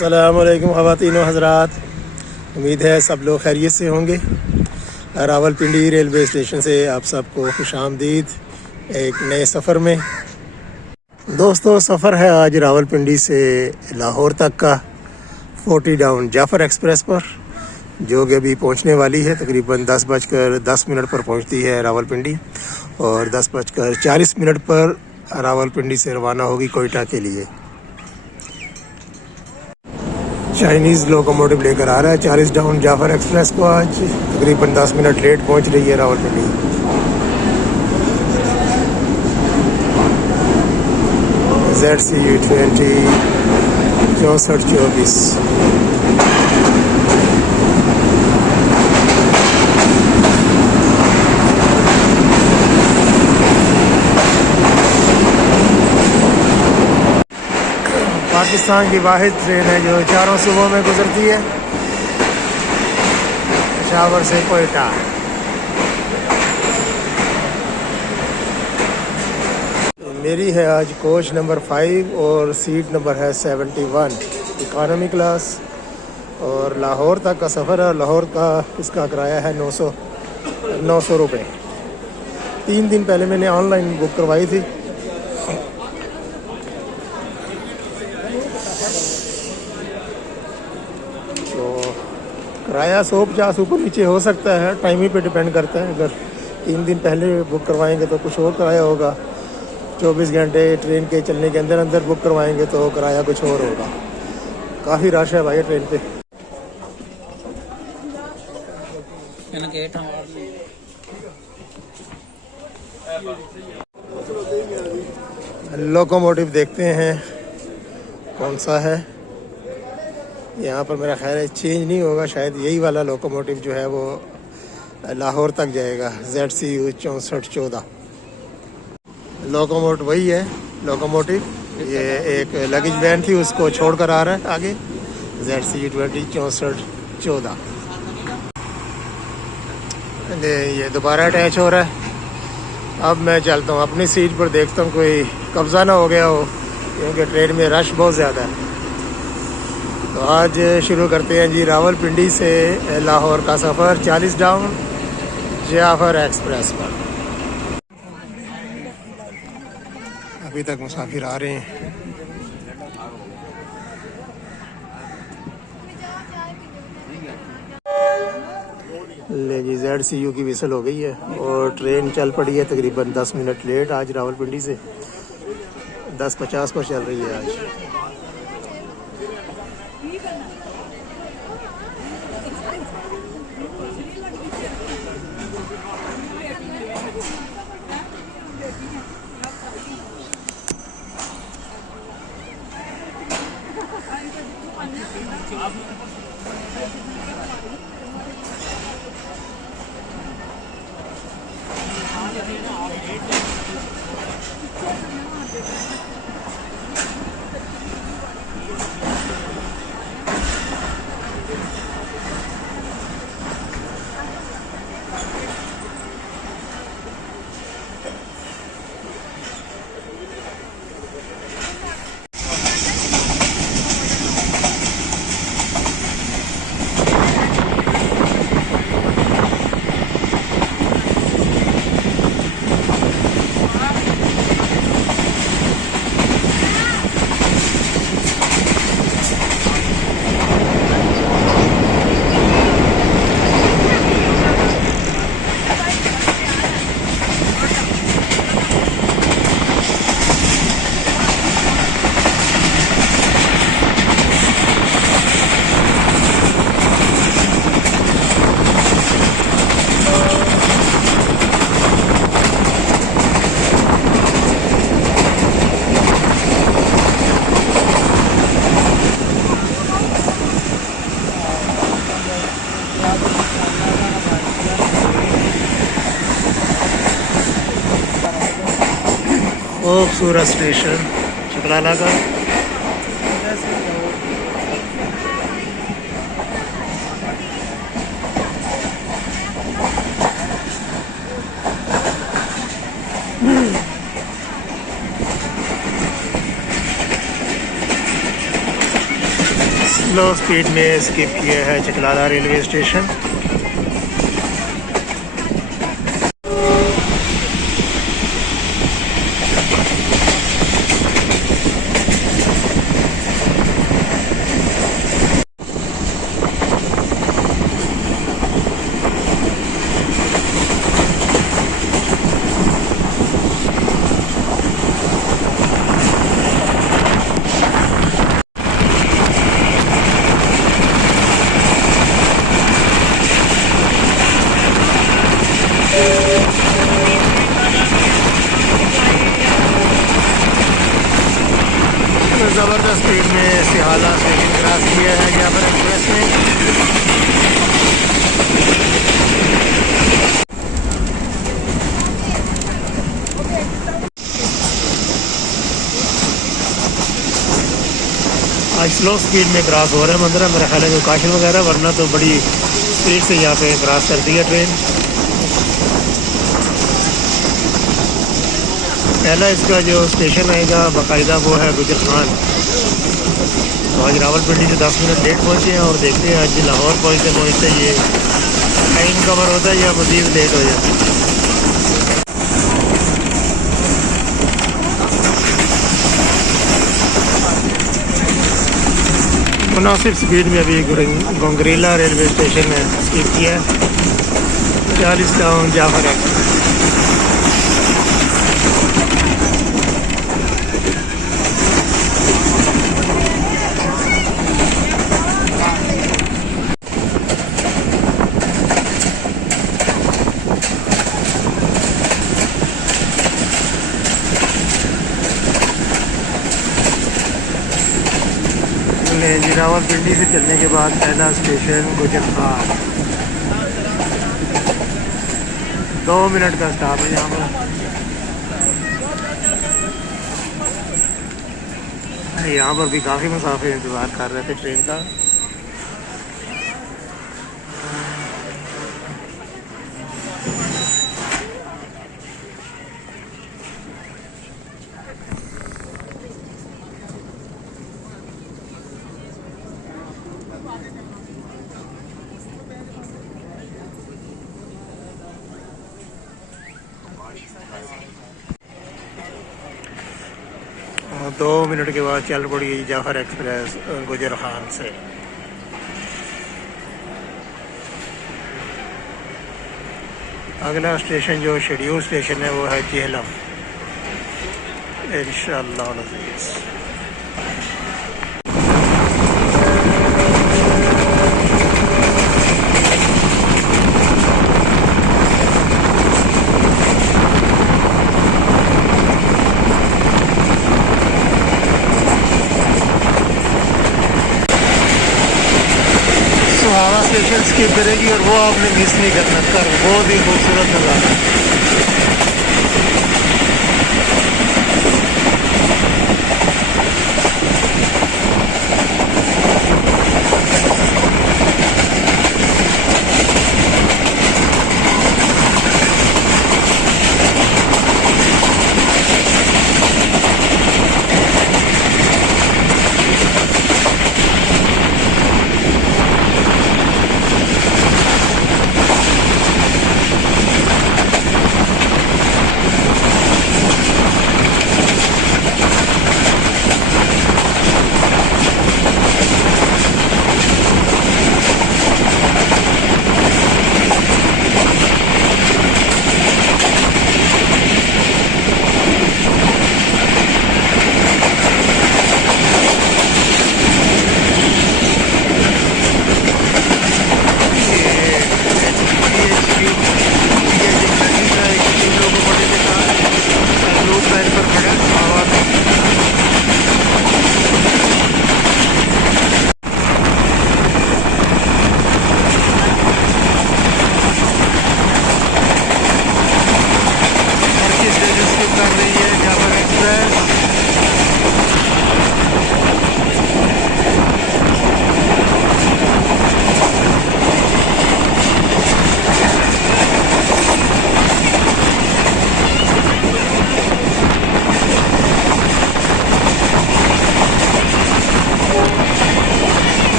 अस्सलामुअलैकुम ख़वातीन व हज़रात, उम्मीद है सब लोग खैरियत से होंगे। रावलपिंडी रेलवे स्टेशन से आप सबको खुशामदीद एक नए सफ़र में। दोस्तों, सफ़र है आज रावलपिंडी से लाहौर तक का 40 डाउन जाफ़र एक्सप्रेस पर, जो कि अभी पहुंचने वाली है। तकरीबन 10:10 पर पहुंचती है रावलपिंडी और 10:40 पर रावलपिंडी से रवाना होगी कोयटा के लिए। चाइनीज़ लोकोमोटिव लेकर आ रहा है 40 डाउन जाफ़र एक्सप्रेस को। आज तकरीबन 10 मिनट लेट पहुंच रही है रावलपिंडी। ZCU20 6424। पाकिस्तान की वाहिद ट्रेन है जो चारों सूबों में गुजरती है, पेशावर से कोयटा। मेरी है आज कोच नंबर 5 और सीट नंबर है 71, इकानमी क्लास। और लाहौर तक का सफ़र है। लाहौर का इसका किराया है 900 रुपये। 3 दिन पहले मैंने ऑनलाइन बुक करवाई थी। किराया 150 ऊपर नीचे हो सकता है, टाइमिंग पे डिपेंड करता है। अगर 3 दिन पहले बुक करवाएंगे तो कुछ और किराया होगा। 24 घंटे ट्रेन के चलने के अंदर अंदर बुक करवाएंगे तो किराया कुछ और होगा। काफ़ी रश है भाई ट्रेन पे। लोकोमोटिव देखते हैं कौन सा है। यहाँ पर मेरा ख्याल है चेंज नहीं होगा, शायद यही वाला लोकोमोटिव जो है वो लाहौर तक जाएगा। ZCU 6414 लोकोमोटिव वही है। लोकोमोटिव ये एक लगेज वैन थी, उसको छोड़ कर आ रहा है आगे। ZCU 20 6414 ये दोबारा अटैच हो रहा है। अब मैं चलता हूँ अपनी सीट पर, देखता हूँ कोई कब्ज़ा ना हो गया हो, क्योंकि ट्रेन में रश बहुत ज़्यादा है। तो आज शुरू करते हैं जी रावलपिंडी से लाहौर का सफ़र 40 डाउन जाफ़र एक्सप्रेस पर। अभी तक मुसाफिर आ रहे हैं। ले जी ZCU की विसल हो गई है और ट्रेन चल पड़ी है तकरीबन 10 मिनट लेट आज रावलपिंडी से। 10:50 पर चल रही है आज। खूबसूरत स्टेशन शुक्लाला का। स्लो स्पीड में स्किप किया है चकलाला रेलवे स्टेशन। ज़बरदस्त स्पीड में सिहाला स्टेशन क्रॉस किया है जाफर एक्सप्रेस ने। आज स्लो स्पीड में क्रॉस हो रहे हैं मंदिर, मेरा ख्याल है कि काशिल वगैरह, वरना तो बड़ी स्पीड से यहाँ पे क्रॉस करती है ट्रेन। पहला इसका जो स्टेशन आएगा बाकायदा वो है गुजर खान। तो आज रावलपिंडी से 10 मिनट लेट पहुँचे हैं और देखते हैं आज लाहौर पहुँचते पहुँचते ये टाइम कवर होता है या मज़ीद लेट हो जाता है। मुनासिब स्पीड में अभी गोंगरेला रेलवे स्टेशन है स्किप किया है। 40 टाउन जाफर एक्सप्रेस। रावलपिंडी से चलने के बाद पहला स्टेशन गुजर खान। 2 मिनट का स्टॉप है यहाँ पर। यहाँ पर भी काफ़ी मुसाफिर इंतज़ार कर रहे थे ट्रेन का। और 2 मिनट के बाद चल पड़ी जाफर एक्सप्रेस गुजर खान से। अगला स्टेशन जो शेड्यूल स्टेशन है वो है जेहलम। इंशाअल्लाह अज़ीज़। स्टेशन स्किप करेगी और वो आपने मिस नहीं करना कर, बहुत ही खूबसूरत नज़ारा।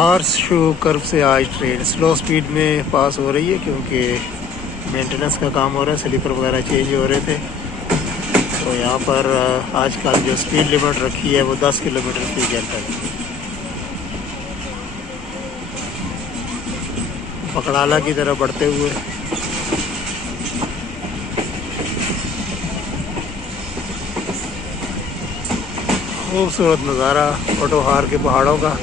हॉर्स शू कर्व से आज ट्रेन स्लो स्पीड में पास हो रही है क्योंकि मेंटेनेंस का काम हो रहा है, स्लीपर वगैरह चेंज हो रहे थे। तो यहाँ पर आजकल जो स्पीड लिमिट रखी है वो 10 किलोमीटर फी घंटा है। पकड़ाला की तरफ बढ़ते हुए खूबसूरत नज़ारा पोटोहार के पहाड़ों का।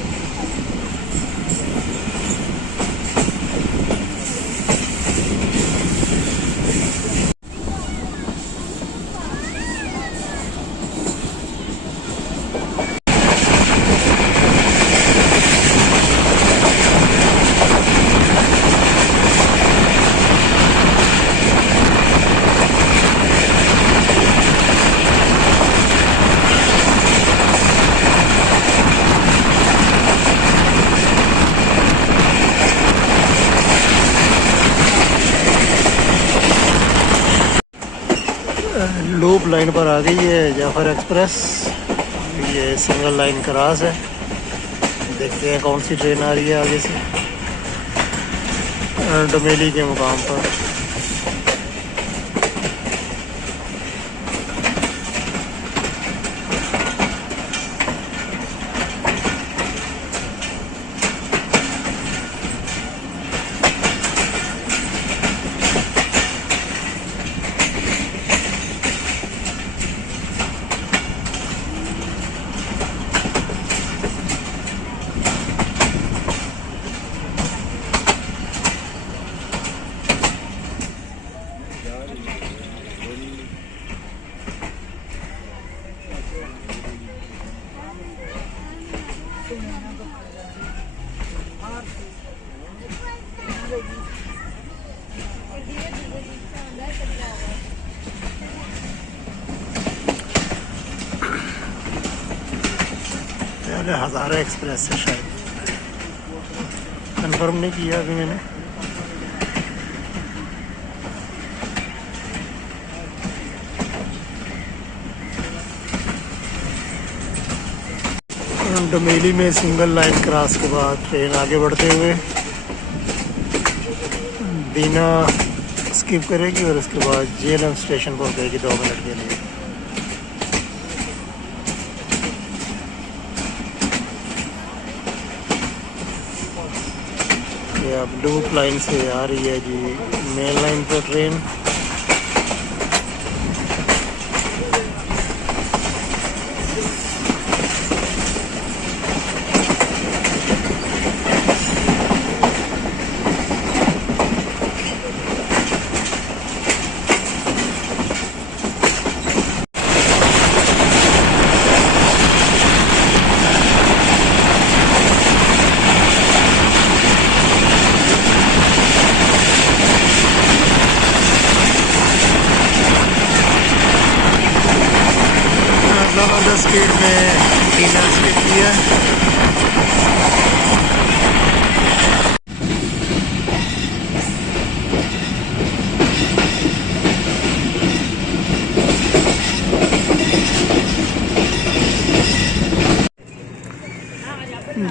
लूप लाइन पर आ गई है जाफर एक्सप्रेस। ये सिंगल लाइन क्रॉस है। देखते हैं कौन सी ट्रेन आ रही है आगे से डमेली के मुकाम पर। पहले हज़ारा एक्सप्रेस से शायद, कंफर्म नहीं किया अभी मैंने। डमेली में सिंगल लाइन क्रॉस के बाद ट्रेन आगे बढ़ते हुए दीना स्किप करेगी और उसके बाद जेएलएम स्टेशन पर गएगी 2 मिनट के लिए। ये अब लूप लाइन से आ रही है जी मेन लाइन पर ट्रेन। ज़बरदस्त स्पीड में डीनर स्किप किया।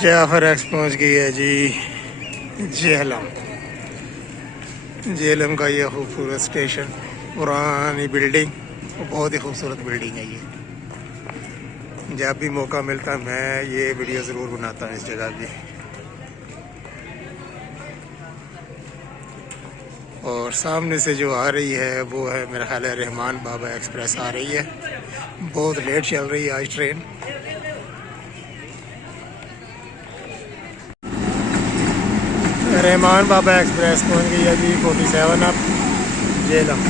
जाफर एक्स पहुंच गई है जी जेहलम। जेहलम का ये खूबसूरत स्टेशन, पुरानी बिल्डिंग, बहुत ही खूबसूरत बिल्डिंग है ये। जब भी मौका मिलता है मैं ये वीडियो ज़रूर बनाता हूँ इस जगह की। और सामने से जो आ रही है वो है मेरा ख्याल है रहमान बाबा एक्सप्रेस आ रही है। बहुत लेट चल रही है आज ट्रेन। रहमान बाबा एक्सप्रेस पहुँच गई है जी 47 अब जेहलम।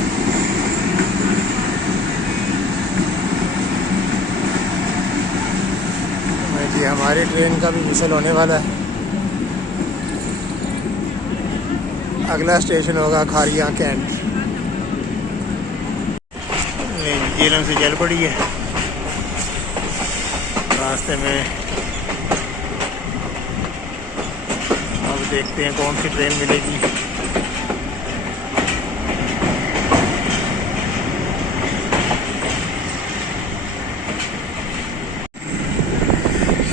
जी हमारी ट्रेन का भी विसल होने वाला है। अगला स्टेशन होगा खारिया कैंट। जेहलम से चल पड़ी है। रास्ते में अब देखते हैं कौन सी ट्रेन मिलेगी।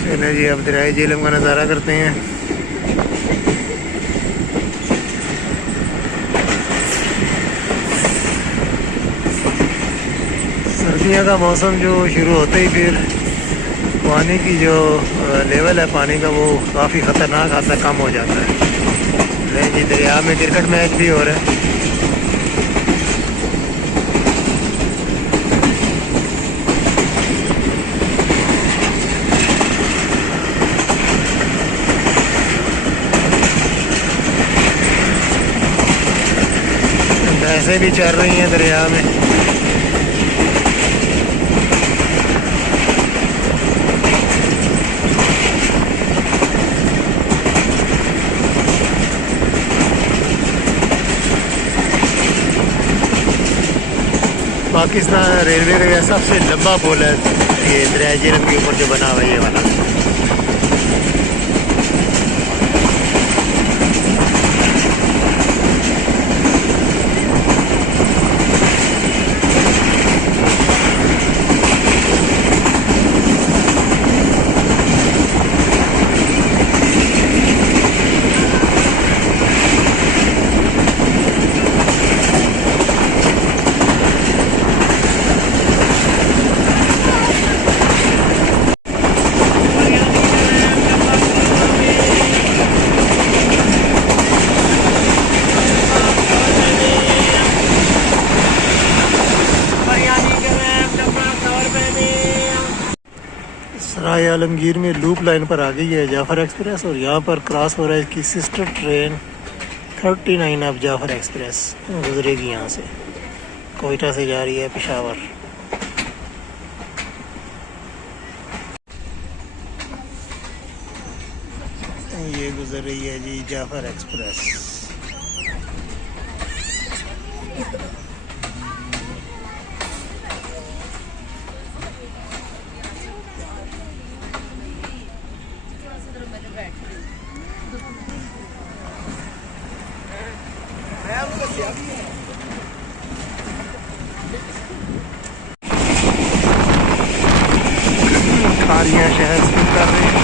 चलिए जी अब दरिया जेहलम का नज़ारा करते हैं। सर्दियों का मौसम जो शुरू होते ही फिर पानी की जो लेवल है पानी का वो काफ़ी ख़तरनाक हद तक कम हो जाता है। नहीं जी, दरिया में क्रिकेट मैच भी हो रहा है। भैंसें भी चल रही हैं दरिया में। पाकिस्तान रेलवे का सबसे लंबा पुल है ये दरिया झेलम के ऊपर जो बना हुआ है ये वाला। सराय आलमगीर में लूप लाइन पर आ गई है जाफ़र एक्सप्रेस और यहाँ पर क्रॉस हो रहा है इसकी सिस्टर ट्रेन 39 अब जाफ़र एक्सप्रेस गुजरेगी यहाँ से। कोयटा से जा रही है पेशावर। ये गुजर रही है जी जाफ़र एक्सप्रेस। खारियाँ शहर से कर रहे हैं।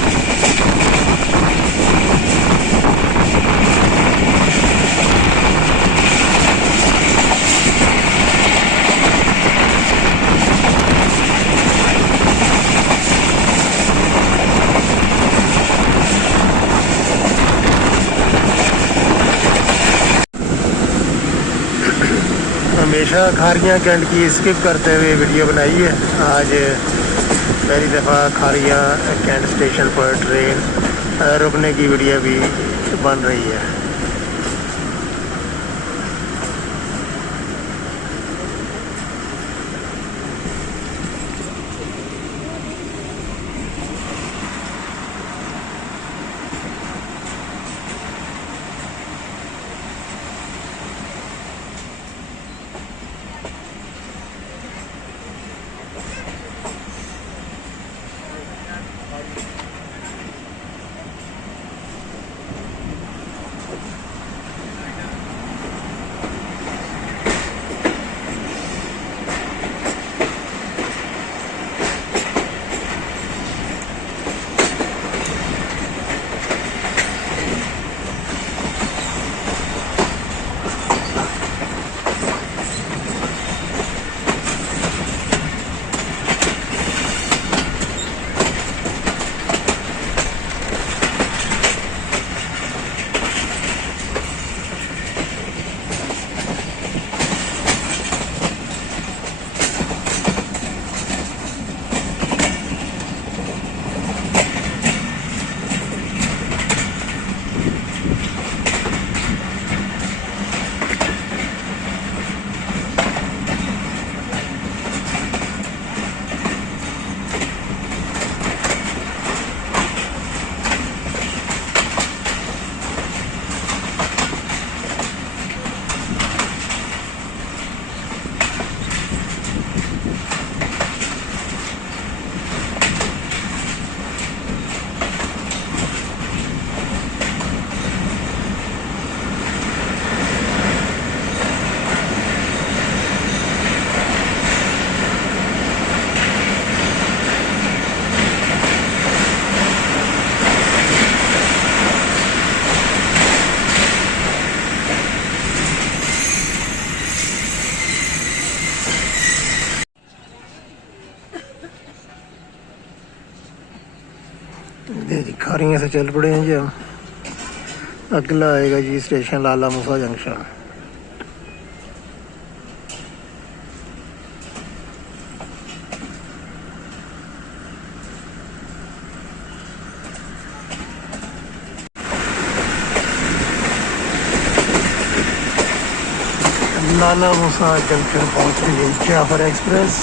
हमेशा खारियाँ कैंट की स्किप करते हुए वीडियो बनाई है। आज पहली दफ़ा खारियाँ कैंट स्टेशन पर ट्रेन रुकने की वीडियो भी बन रही है। खारियाँ से चल पड़े हैं जी हम। अगला आएगा जी स्टेशन लाला मूसा जंक्शन। लाला मूसा जंक्शन पहुंच गई है जाफर एक्सप्रेस।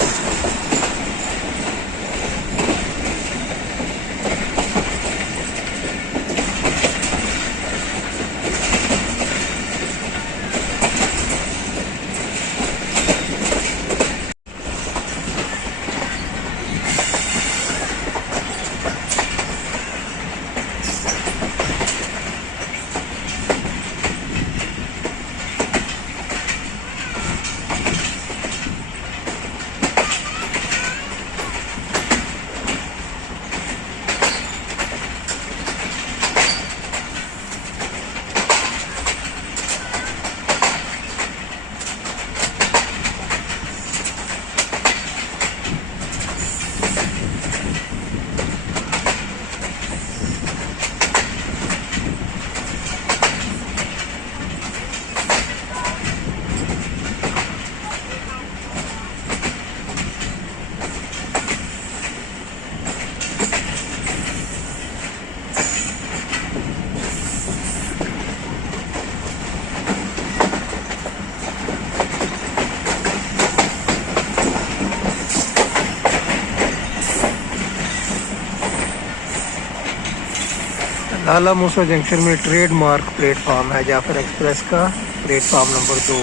लाला मूसा जंक्शन में ट्रेडमार्क प्लेटफार्म है जाफर एक्सप्रेस का, प्लेटफार्म नंबर 2।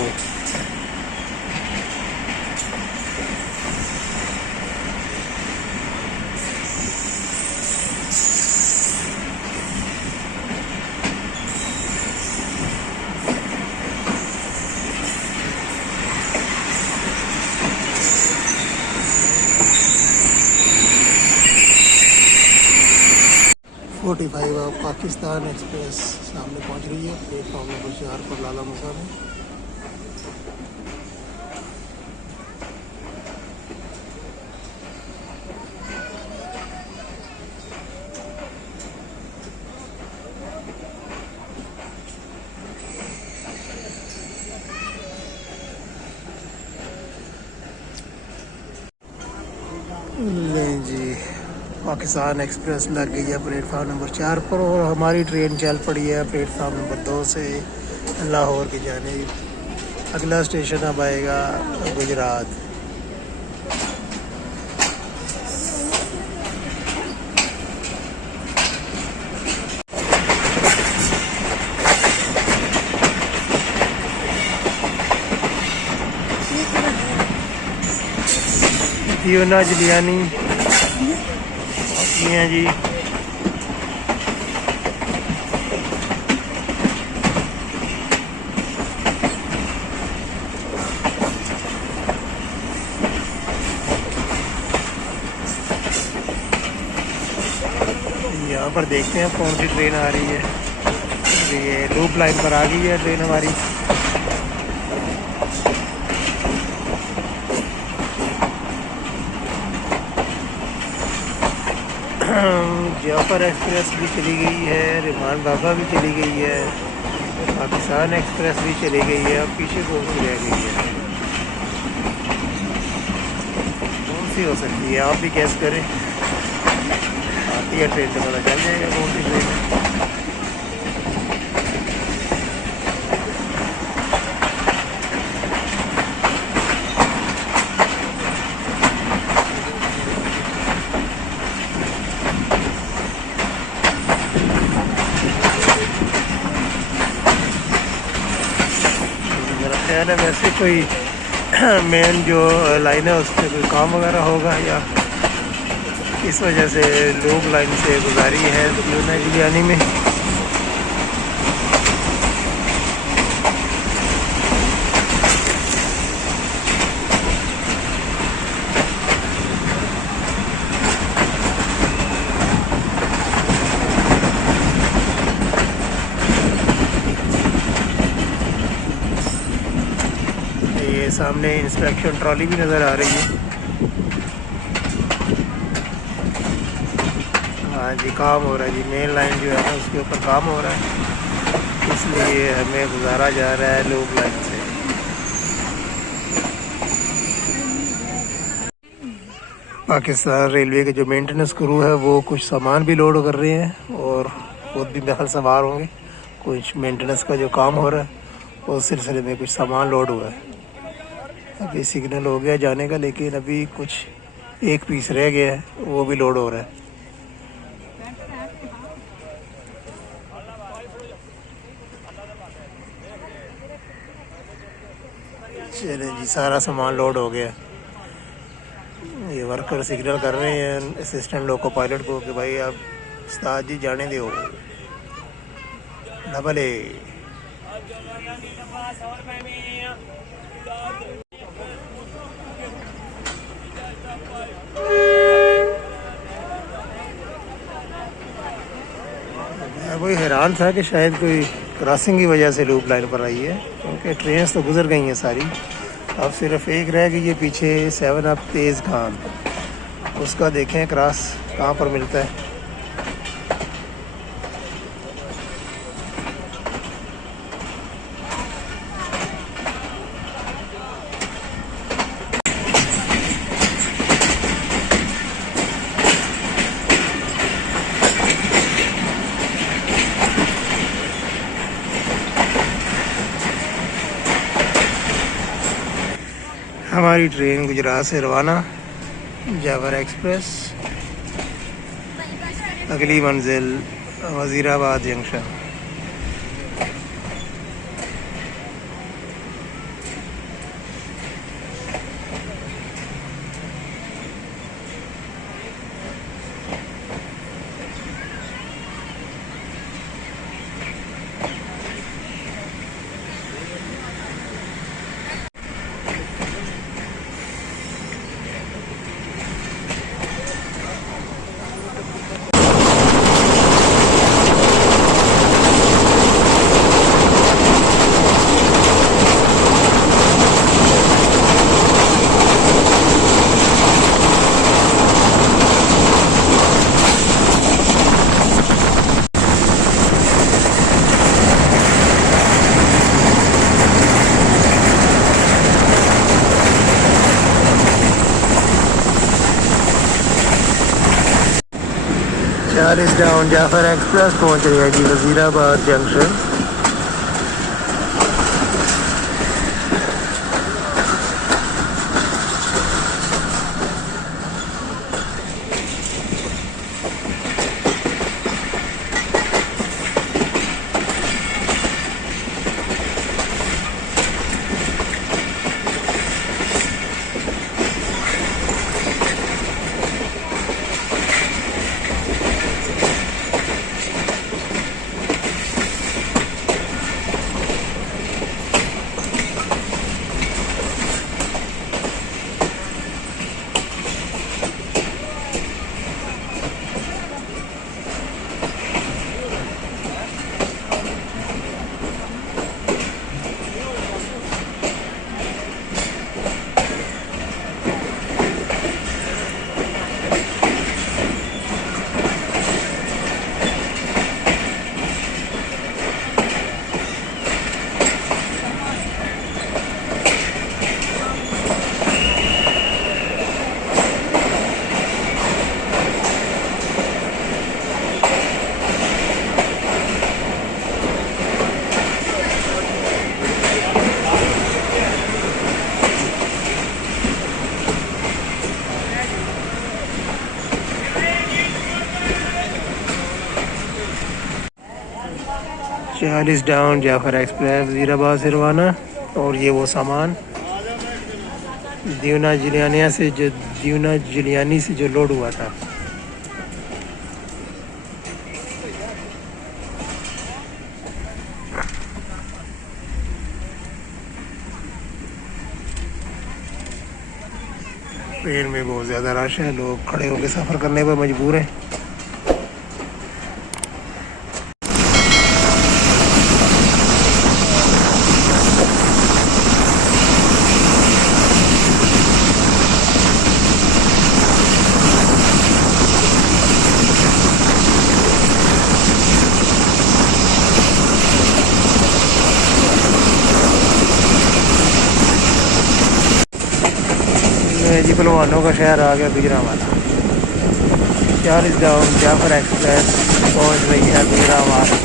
अब पाकिस्तान एक्सप्रेस सामने पहुंच रही है प्लेटफॉर्म नंबर 4 पर लाला मूसा में। लें जी, पाकिस्तान एक्सप्रेस लग गई है प्लेटफार्म नंबर 4 पर और हमारी ट्रेन चल पड़ी है प्लेटफार्म नंबर 2 से लाहौर की जानिब। अगला स्टेशन अब आएगा गुजरात। दियोना जलियानी हैं जी। यहाँ पर देखते हैं कौन सी ट्रेन आ रही है। ये लूप लाइन पर आ गई है ट्रेन हमारी। जाफर एक्सप्रेस भी चली गई है, रिमान बाबा भी चली गई है, पाकिस्तान एक्सप्रेस भी चली गई है। अब पीछे कौन सी रह गई है, कौन सी हो सकती है? आप भी गैस करें। आती है ट्रेन तो पता चल जाएगा कौन सी ट्रेन है। वैसे कोई मेन जो लाइन है उस पर कोई काम वगैरह होगा या इस वजह से लोग लाइन से गुजारी है दियोना जलियानी में। सामने इंस्पेक्शन ट्रॉली भी नज़र आ रही है। हाँ जी, काम हो रहा है जी, मेन लाइन जो है ना उसके ऊपर काम हो रहा है, इसलिए हमें गुजारा जा रहा है लूप लाइन से। पाकिस्तान रेलवे के जो मेंटेनेंस क्रू है वो कुछ सामान भी लोड कर रहे हैं और खुद भी महल सवार होंगे। कुछ मेंटेनेंस का जो काम हो रहा है उस सिलसिले में कुछ सामान लोड हुआ है। अभी सिग्नल हो गया जाने का, लेकिन अभी कुछ एक पीस रह गया है, वो भी लोड हो रहा है। चले जी, सारा सामान लोड हो गया। ये वर्कर सिग्नल कर रहे हैं असिस्टेंट लोको पायलट को कि भाई आप उस्ताद जी जाने दो। डबल ए मैं वही हैरान था कि शायद कोई क्रॉसिंग की वजह से लूप लाइन पर आई है, क्योंकि ट्रेन तो गुजर गई हैं सारी। अब सिर्फ एक रह गई है पीछे, 7 अप तेज़ खान, उसका देखें क्रॉस कहाँ पर मिलता है। हमारी ट्रेन गुजरात से रवाना, जावर एक्सप्रेस, अगली मंजिल वज़ीराबाद जंक्शन। चालीस डाउन जाफर एक्सप्रेस पहुंच रही है जी वज़ीराबाद जंक्शन। चालीस डाउन जाफर एक्सप्रेस वज़ीराबाद से रवाना। और ये वो सामान दीवना जिलियानी से जो लोड हुआ था। ट्रेन में बहुत ज़्यादा रश है, लोग खड़े होकर सफ़र करने पर मजबूर हैं। ये जी पहलवानों का शहर आ गया गुजरांवाला। 40 डाउन जाफर एक्सप्रेस पहुंच रही है गुजरांवाला।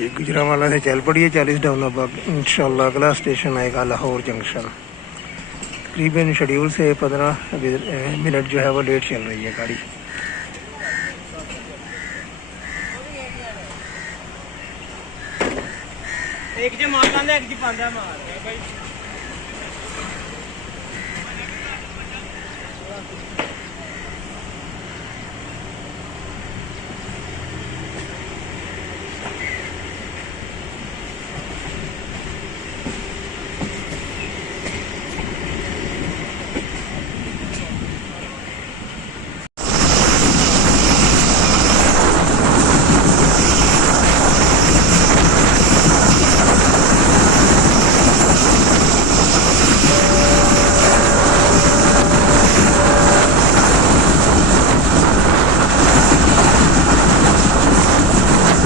ये गुजरांवाला से चल पड़ी है 40 डाउन। अब इंशाल्लाह अगला स्टेशन आएगा लाहौर जंक्शन। तकरीबन शेड्यूल से 15 मिनट जो है वो लेट चल रही है गाड़ी। एक जे मार लांदा एक जी पांदा मार भाई।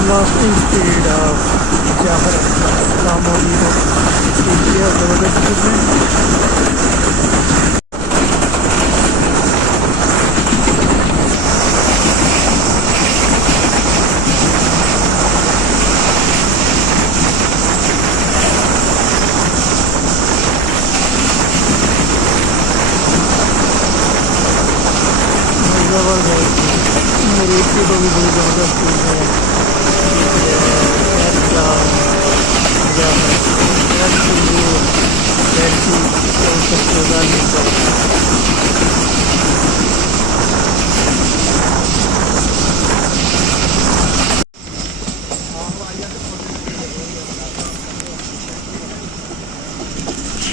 Lasting speed of Jafar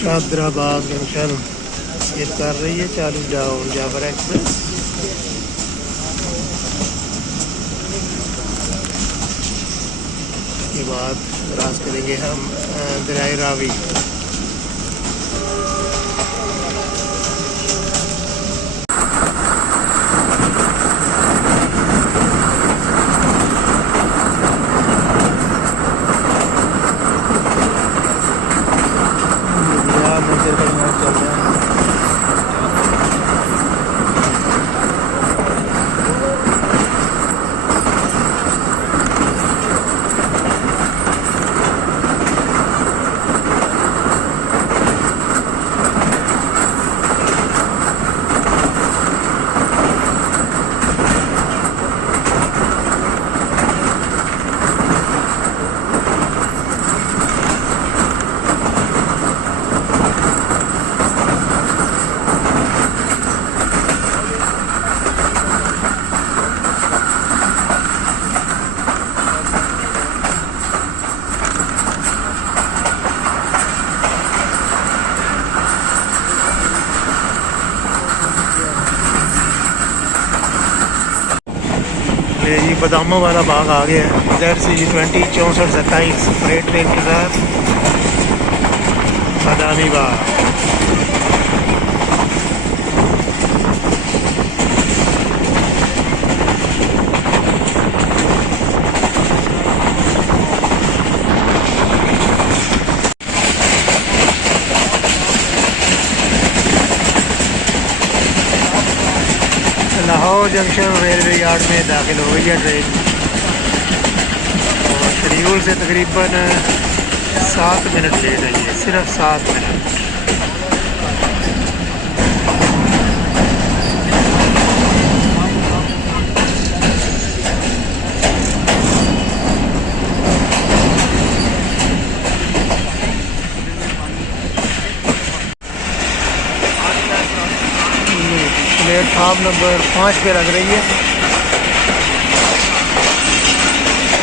शादराबाद जंक्शन ये कर रही है 40 डाउन जाफर एक्सप्रेस। के बाद क्रॉस करेंगे हम दरियाए रावी। ये जी बादामों वाला बाग आ गया है। इधर से जी 20 64 27 फ्रेट ट्रेन के साथ Badami Bagh. Lahore junction railway yard में दाखिल हो गई है ट्रेन और शेड्यूल से तकरीबन 7 मिनट लेट है। ये सिर्फ 7 मिनट। प्लेटफार्म नंबर 5 पे लग रही है।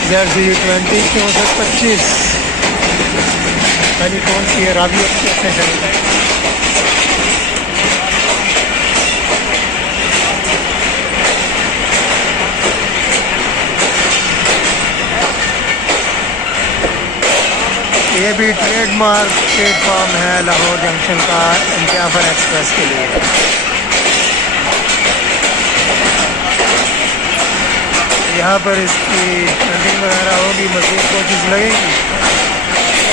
ZC20 6425 यानी कौन सी है रावी कैसे है। ये भी ट्रेडमार्क प्लेटफॉर्म है लाहौर जंक्शन का जाफर एक्सप्रेस के लिए। यहाँ पर इसकी रनिंग वगैरह होगी, मज़ीद कोशिश लगेगी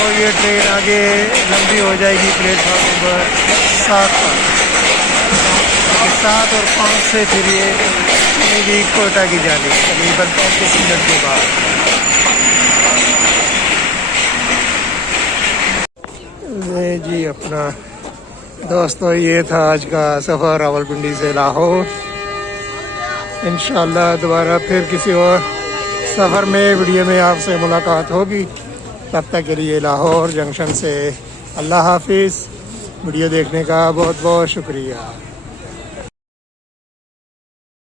और ये ट्रेन आगे लंबी हो जाएगी प्लेटफॉर्म नंबर 7 पर। 7 और 5 से फिर ये मिलेगी कोटा की जानिब तकरीबन 35 मिनट के बाद। जी अपना दोस्तों ये था आज का सफ़र रावलपिंडी से लाहौर। इंशाअल्लाह दोबारा फिर किसी और सफ़र में वीडियो में आपसे मुलाकात होगी। तब तक के लिए लाहौर जंक्शन से अल्लाह हाफिज़। वीडियो देखने का बहुत बहुत शुक्रिया।